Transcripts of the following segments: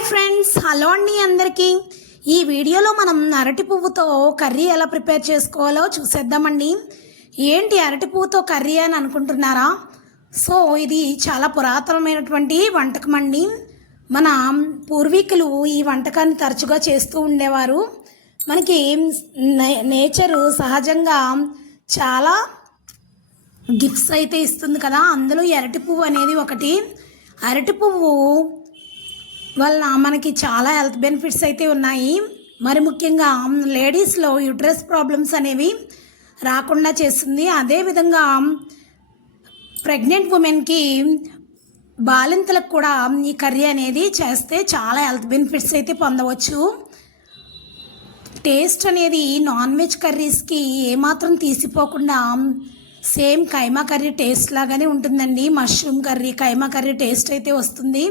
Hi friends, hello అండి అందరికీ. ఈ వీడియోలో మనం అరటి పువ్వుతో కర్రీ ఎలా ప్రిపేర్ చేసుకోవాలో చూసేద్దామండి. ఏంటి అరటి పువ్వుతో కర్రీ అని అనుకుంటున్నారా? సో ఇది చాలా పురాతనమైనటువంటి వంటకం అండి. మన పూర్వీకులు ఈ వంటకాన్ని తరచుగా చేస్తూ ఉండేవారు. మనకి నేచరు సహజంగా చాలా గిఫ్ట్స్ అయితే ఇస్తుంది కదా, అందులో అరటి పువ్వు అనేది ఒకటి. అరటి పువ్వు వల్ల మనకి చాలా హెల్త్ బెనిఫిట్స్ అయితే ఉన్నాయి. మరి ముఖ్యంగా లేడీస్లో యూట్రస్ ప్రాబ్లమ్స్ అనేవి రాకుండా చేస్తుంది. అదేవిధంగా ప్రెగ్నెంట్ ఉమెన్కి, బాలింతలకు కూడా ఈ కర్రీ అనేది చేస్తే చాలా హెల్త్ బెనిఫిట్స్ అయితే పొందవచ్చు. టేస్ట్ అనేది నాన్ వెజ్ కర్రీస్కి ఏమాత్రం తీసిపోకుండా సేమ్ కైమా కర్రీ టేస్ట్ లాగానే ఉంటుందండి. మష్రూమ్ కర్రీ, కైమా కర్రీ టేస్ట్ అయితే వస్తుంది.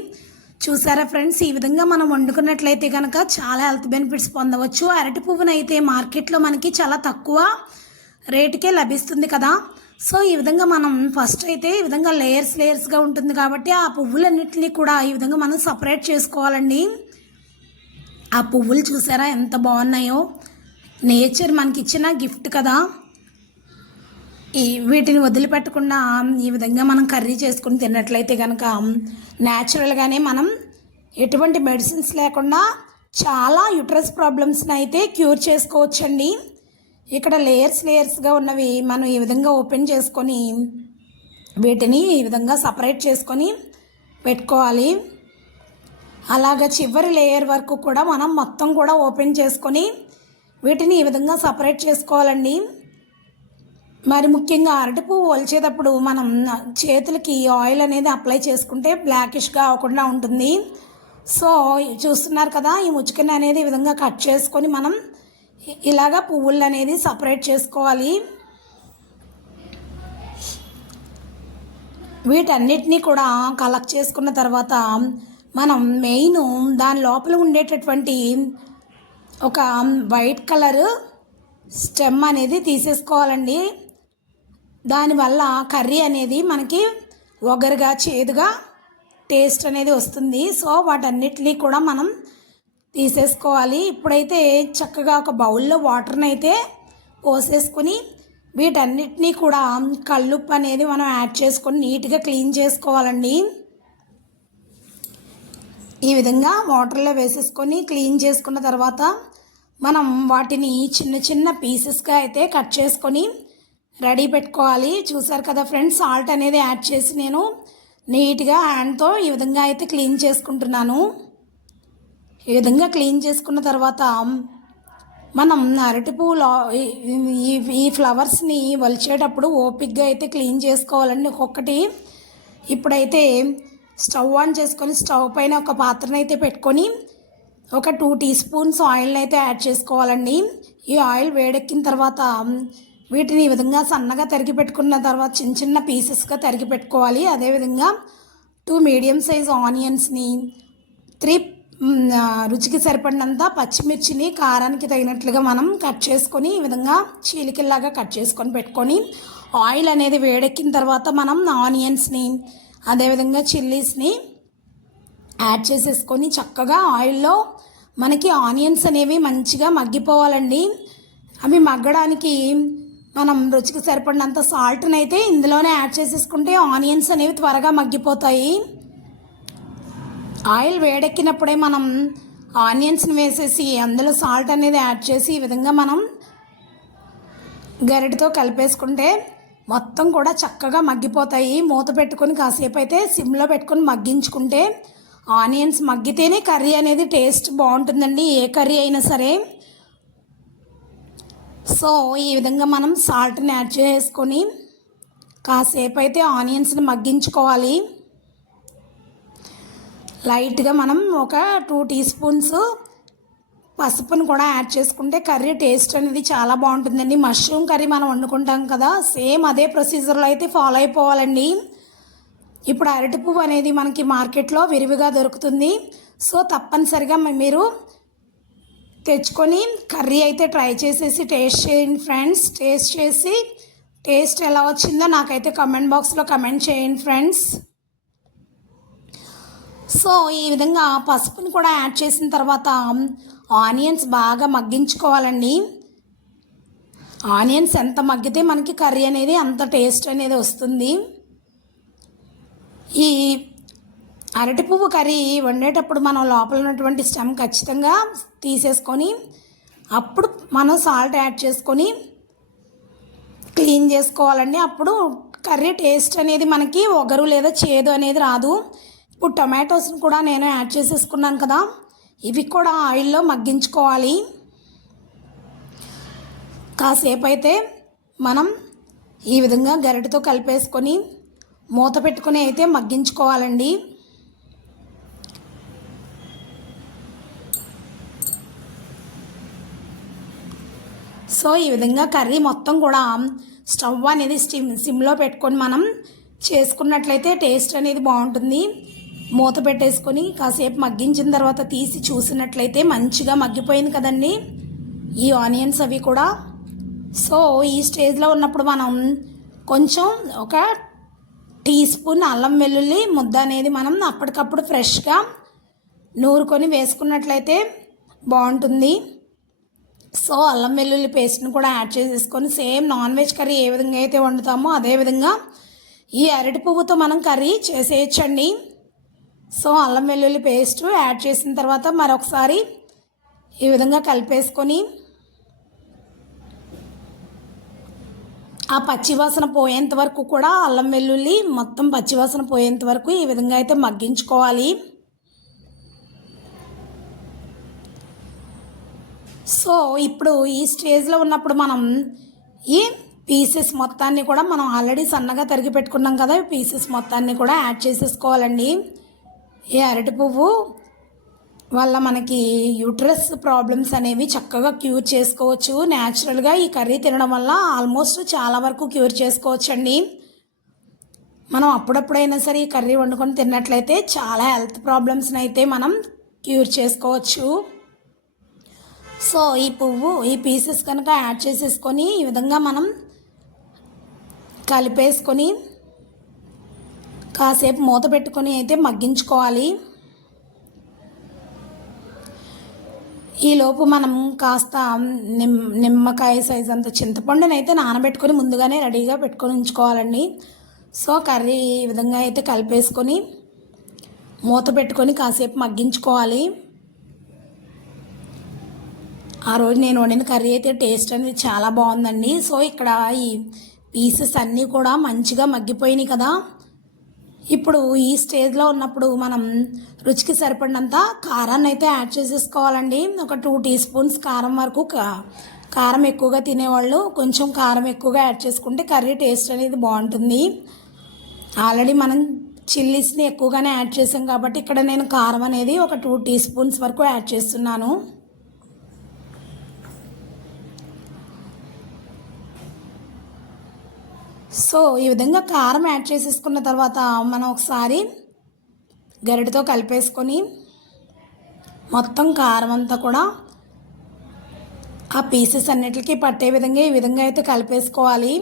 చూసారా ఫ్రెండ్స్, ఈ విధంగా మనం వండుకున్నట్లయితే కనుక చాలా హెల్త్ బెనిఫిట్స్ పొందవచ్చు. అరటి పువ్వును అయితే మార్కెట్లో మనకి చాలా తక్కువ రేటుకే లభిస్తుంది కదా. సో ఈ విధంగా మనం ఫస్ట్ అయితే ఈ విధంగా లేయర్స్గా ఉంటుంది కాబట్టి ఆ పువ్వులన్నింటినీ కూడా ఈ విధంగా మనం సపరేట్ చేసుకోవాలండి. ఆ పువ్వులు చూసారా ఎంత బాగున్నాయో, నేచర్ మనకి ఇచ్చిన గిఫ్ట్ కదా. వీటిని వదిలిపెట్టకుండా ఈ విధంగా మనం కర్రీ చేసుకుని తిన్నట్లయితే కనుక న్యాచురల్గానే మనం ఎటువంటి మెడిసిన్స్ లేకుండా చాలా యూట్రస్ ప్రాబ్లమ్స్ని అయితే క్యూర్ చేసుకోవచ్చండి. ఇక్కడ లేయర్స్గా ఉన్నవి మనం ఈ విధంగా ఓపెన్ చేసుకొని వీటిని ఈ విధంగా సపరేట్ చేసుకొని పెట్టుకోవాలి. అలాగా చివరి లేయర్ వరకు కూడా మనం మొత్తం కూడా ఓపెన్ చేసుకొని వీటిని ఈ విధంగా సపరేట్ చేసుకోవాలండి. మరి ముఖ్యంగా అరటి పువ్వు ఒలిచేటప్పుడు మనం చేతులకి ఆయిల్ అనేది అప్లై చేసుకుంటే బ్లాకిష్గా అవ్వకుండా ఉంటుంది. సో చూస్తున్నారు కదా, ఈ ముచ్చుకని అనేది ఈ విధంగా కట్ చేసుకొని మనం ఇలాగా పువ్వులు అనేది సపరేట్ చేసుకోవాలి. వీటన్నిటినీ కూడా కలెక్ట్ చేసుకున్న తర్వాత మనం మెయిన్ దాని లోపల ఉండేటటువంటి ఒక వైట్ కలర్ స్టెమ్ అనేది తీసేసుకోవాలండి. దానివల్ల కర్రీ అనేది మనకి ఒగరుగా, చేదుగా టేస్ట్ అనేది వస్తుంది. సో వాటన్నిటినీ కూడా మనం తీసేసుకోవాలి. ఇప్పుడైతే చక్కగా ఒక బౌల్లో వాటర్ని అయితే పోసేసుకుని వీటన్నిటినీ కూడా కల్లుప్పు అనేది మనం యాడ్ చేసుకొని నీట్గా క్లీన్ చేసుకోవాలండి. ఈ విధంగా వాటర్లో వేసేసుకొని క్లీన్ చేసుకున్న తర్వాత మనం వాటిని చిన్న చిన్న పీసెస్గా అయితే కట్ చేసుకొని రెడీ పెట్టుకోవాలి. చూసారు కదా ఫ్రెండ్స్, సాల్ట్ అనేది యాడ్ చేసి నేను నీట్గా హ్యాండ్తో ఈ విధంగా అయితే క్లీన్ చేసుకుంటున్నాను. ఈ విధంగా క్లీన్ చేసుకున్న తర్వాత మనం అరటి పువ్వులో ఈ ఫ్లవర్స్ని వలిచేటప్పుడు ఓపిక్గా అయితే క్లీన్ చేసుకోవాలండి ఒక్కొక్కటి. ఇప్పుడైతే స్టవ్ ఆన్ చేసుకొని స్టవ్ పైన ఒక పాత్రను అయితే పెట్టుకొని ఒక 2 టీ స్పూన్స్ ఆయిల్ని అయితే యాడ్ చేసుకోవాలండి. ఈ ఆయిల్ వేడెక్కిన తర్వాత వీటిని ఈ విధంగా సన్నగా తరిగి పెట్టుకున్న తర్వాత చిన్న చిన్న పీసెస్గా తరిగి పెట్టుకోవాలి. అదేవిధంగా 2 మీడియం సైజ్ ఆనియన్స్ని, 3 రుచికి సరిపడినంత పచ్చిమిర్చిని కారానికి తగినట్లుగా మనం కట్ చేసుకొని ఈ విధంగా చీలికల్లాగా కట్ చేసుకొని పెట్టుకొని ఆయిల్ అనేది వేడెక్కిన తర్వాత మనం ఆనియన్స్ని, అదేవిధంగా చిల్లీస్ని యాడ్ చేసేసుకొని చక్కగా ఆయిల్లో మనకి ఆనియన్స్ అనేవి మంచిగా మగ్గిపోవాలండి. అవి మగ్గడానికి మనం రుచికి సరిపడినంత సాల్ట్ని అయితే ఇందులోనే యాడ్ చేసేసుకుంటే ఆనియన్స్ అనేవి త్వరగా మగ్గిపోతాయి. ఆయిల్ వేడెక్కినప్పుడే మనం ఆనియన్స్ని వేసేసి అందులో సాల్ట్ అనేది యాడ్ చేసి ఈ విధంగా మనం గరిటతో కలిపేసుకుంటే మొత్తం కూడా చక్కగా మగ్గిపోతాయి. మూత పెట్టుకొని కాసేపు అయితే సిమ్లో పెట్టుకొని మగ్గించుకుంటే ఆనియన్స్ మగ్గితేనే కర్రీ అనేది టేస్ట్ బాగుంటుందండి, ఏ కర్రీ అయినా సరే. సో ఈ విధంగా మనం సాల్ట్ని యాడ్ చేసుకొని కాసేపు అయితే ఆనియన్స్ని మగ్గించుకోవాలి. లైట్గా మనం ఒక 2 టీ స్పూన్స్ పసుపును కూడా యాడ్ చేసుకుంటే కర్రీ టేస్ట్ అనేది చాలా బాగుంటుందండి. మష్రూమ్ కర్రీ మనం వండుకుంటాం కదా, సేమ్ అదే ప్రొసీజర్లో అయితే ఫాలో అయిపోవాలండి. ఇప్పుడు అరటి పువ్వు అనేది మనకి మార్కెట్లో విరివిగా దొరుకుతుంది. సో తప్పనిసరిగా మీరు తెచ్చుకొని కర్రీ అయితే ట్రై చేసేసి టేస్ట్ చేయండి ఫ్రెండ్స్. టేస్ట్ చేసి టేస్ట్ ఎలా వచ్చిందో నాకైతే కమెంట్ బాక్స్లో కమెంట్ చేయండి ఫ్రెండ్స్. సో ఈ విధంగా పసుపుని కూడా యాడ్ చేసిన తర్వాత ఆనియన్స్ బాగా మగ్గించుకోవాలండి. ఆనియన్స్ ఎంత మగ్గితే మనకి కర్రీ అనేది అంత టేస్ట్ అనేది వస్తుంది. ఈ అరటి పువ్వు కర్రీ వండేటప్పుడు మనం లోపల ఉన్నటువంటి స్టెమ్ ఖచ్చితంగా తీసేసుకొని అప్పుడు మనం సాల్ట్ యాడ్ చేసుకొని క్లీన్ చేసుకోవాలండి. అప్పుడు కర్రీ టేస్ట్ అనేది మనకి ఒగరు లేదా చేదు అనేది రాదు. ఇప్పుడు టొమాటోస్ని కూడా నేను యాడ్ చేసేసుకున్నాను కదా, ఇవి కూడా ఆయిల్లో మగ్గించుకోవాలి. కాసేపు అయితే మనం ఈ విధంగా గరిటెతో కలిపేసుకొని మూత పెట్టుకొని అయితే మగ్గించుకోవాలండి. సో ఈ విధంగా కర్రీ మొత్తం కూడా స్టవ్ అనేది సిమ్లో పెట్టుకొని మనం చేసుకున్నట్లయితే టేస్ట్ అనేది బాగుంటుంది. మూత పెట్టేసుకొని కాసేపు మగ్గించిన తర్వాత తీసి చూసినట్లయితే మంచిగా మగ్గిపోయింది కదండి ఈ ఆనియన్స్ అవి కూడా. సో ఈ స్టేజ్లో ఉన్నప్పుడు మనం కొంచెం ఒక టీ స్పూన్ అల్లం వెల్లుల్లి ముద్ద అనేది మనం అప్పటికప్పుడు ఫ్రెష్గా నూరుకొని వేసుకున్నట్లయితే బాగుంటుంది. సో అల్లం వెల్లుల్లి పేస్ట్ని కూడా యాడ్ చేసేసుకొని సేమ్ నాన్ వెజ్ కర్రీ ఏ విధంగా అయితే వండుతామో అదేవిధంగా ఈ అరటి పువ్వుతో మనం కర్రీ చేసేయచ్చండి. సో అల్లం వెల్లుల్లి పేస్ట్ యాడ్ చేసిన తర్వాత మరొకసారి ఈ విధంగా కలిపేసుకొని ఆ పచ్చివాసన పోయేంత వరకు కూడా అల్లం వెల్లుల్లి మొత్తం పచ్చివాసన పోయేంత వరకు ఈ విధంగా అయితే మగ్గించుకోవాలి. సో ఇప్పుడు ఈ స్టేజ్లో ఉన్నప్పుడు మనం ఈ పీసెస్ మొత్తాన్ని కూడా మనం ఆల్రెడీ సన్నగా తరిగి పెట్టుకున్నాం కదా, పీసెస్ మొత్తాన్ని కూడా యాడ్ చేసేసుకోవాలండి. ఈ అరటి పువ్వు వల్ల మనకి యూట్రస్ ప్రాబ్లమ్స్ అనేవి చక్కగా క్యూర్ చేసుకోవచ్చు. న్యాచురల్గా ఈ కర్రీ తినడం వల్ల ఆల్మోస్ట్ చాలా వరకు క్యూర్ చేసుకోవచ్చండి. మనం అప్పుడప్పుడైనా సరే ఈ కర్రీ వండుకొని తిన్నట్లయితే చాలా హెల్త్ ప్రాబ్లమ్స్ని అయితే మనం క్యూర్ చేసుకోవచ్చు. సో ఈ పీసెస్ కనుక యాడ్ చేసేసుకొని ఈ విధంగా మనం కలిపేసుకొని కాసేపు మూత పెట్టుకొని అయితే మగ్గించుకోవాలి. ఈలోపు మనం కాస్త నిమ్మకాయ సైజ్ అంత చింతపండుని అయితే నానబెట్టుకొని ముందుగానే రెడీగా పెట్టుకొని ఉంచుకోవాలండి. సో కర్రీ ఈ విధంగా అయితే కలిపేసుకొని మూత పెట్టుకొని కాసేపు మగ్గించుకోవాలి. ఆ రోజు నేను వండిన కర్రీ అయితే టేస్ట్ అనేది చాలా బాగుందండి. సో ఇక్కడ ఈ పీసెస్ అన్నీ కూడా మంచిగా మగ్గిపోయినాయి కదా. ఇప్పుడు ఈ స్టేజ్లో ఉన్నప్పుడు మనం రుచికి సరిపడినంత కారాన్ని అయితే యాడ్ చేసేసుకోవాలండి. ఒక 2 టీ స్పూన్స్ కారం వరకు. కారం ఎక్కువగా తినేవాళ్ళు కొంచెం కారం ఎక్కువగా యాడ్ చేసుకుంటే కర్రీ టేస్ట్ అనేది బాగుంటుంది. ఆల్రెడీ మనం చిల్లీస్ని ఎక్కువగానే యాడ్ చేసాం కాబట్టి ఇక్కడ నేను కారం అనేది ఒక 2 టీ స్పూన్స్ వరకు యాడ్ చేస్తున్నాను. సో ఈ విధంగా కారం యాడ్ చేసేసుకున్న తర్వాత మనం ఒకసారి గరిటెతో కలిపేసుకొని మొత్తం కారం అంతా కూడా ఆ పీసెస్ అన్నిటికీ పట్టే విధంగా ఈ విధంగా అయితే కలిపేసుకోవాలి.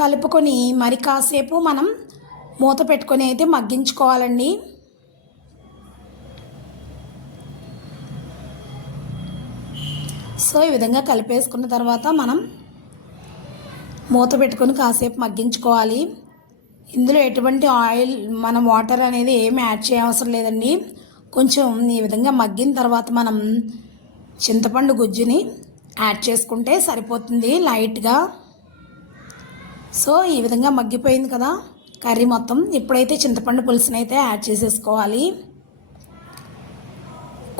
కలుపుకొని మరి కాసేపు మనం మూత పెట్టుకొని అయితే మగ్గించుకోవాలండి. సో ఈ విధంగా కలిపేసుకున్న తర్వాత మనం మూత పెట్టుకొని కాసేపు మగ్గించుకోవాలి. ఇందులో ఎటువంటి ఆయిల్ మనం వాటర్ అనేది ఏమి యాడ్ చేయవసరం లేదండి. కొంచెం ఈ విధంగా మగ్గిన తర్వాత మనం చింతపండు గుజ్జుని యాడ్ చేసుకుంటే సరిపోతుంది లైట్గా. సో ఈ విధంగా మగ్గిపోయింది కదా కర్రీ మొత్తం. ఇప్పుడైతే చింతపండు పులుసుని అయితే యాడ్ చేసేసుకోవాలి.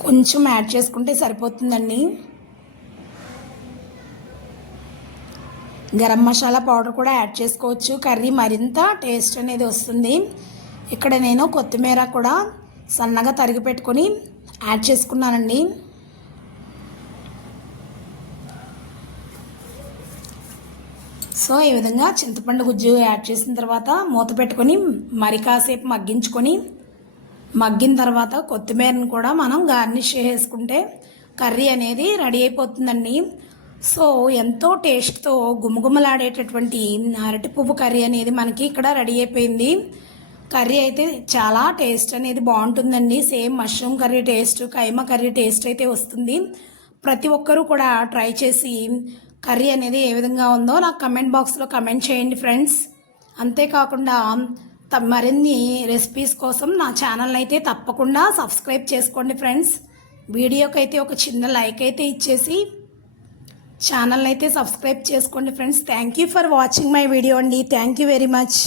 కొంచెం యాడ్ చేసుకుంటే సరిపోతుందండి. గరం మసాలా పౌడర్ కూడా యాడ్ చేసుకోవచ్చు. కర్రీ మరింత టేస్ట్ అనేది వస్తుంది. ఇక్కడ నేను కొత్తిమీర కూడా సన్నగా తరిగి పెట్టుకొని యాడ్ చేసుకున్నానండి. సో ఈ విధంగా చింతపండు గుజ్జు యాడ్ చేసిన తర్వాత మూత పెట్టుకొని మరి కాసేపు మగ్గించుకొని మగ్గిన తర్వాత కొత్తిమీరను కూడా మనం గార్నిష్ చేసుకుంటే కర్రీ అనేది రెడీ అయిపోతుందండి. సో ఎంతో టేస్ట్తో గుమగుమలాడేటటువంటి అరటి పువ్వు కర్రీ అనేది మనకి ఇక్కడ రెడీ అయిపోయింది. కర్రీ అయితే చాలా టేస్ట్ అనేది బాగుంటుందండి. Same mushroom curry taste, keema curry taste అయితే వస్తుంది. ప్రతి ఒక్కరూ కూడా ట్రై చేసి కర్రీ అనేది ఏ విధంగా ఉందో నాకు కమెంట్ బాక్స్లో కమెంట్ చేయండి ఫ్రెండ్స్. అంతేకాకుండా మరిన్ని రెసిపీస్ కోసం నా ఛానల్ అయితే తప్పకుండా సబ్స్క్రైబ్ చేసుకోండి ఫ్రెండ్స్. వీడియోకి అయితే ఒక చిన్న లైక్ అయితే ఇచ్చేసి ఛానల్ అయితే సబ్స్క్రైబ్ చేసుకోండి friends. Thank you for watching my video అండి. Thank you very much.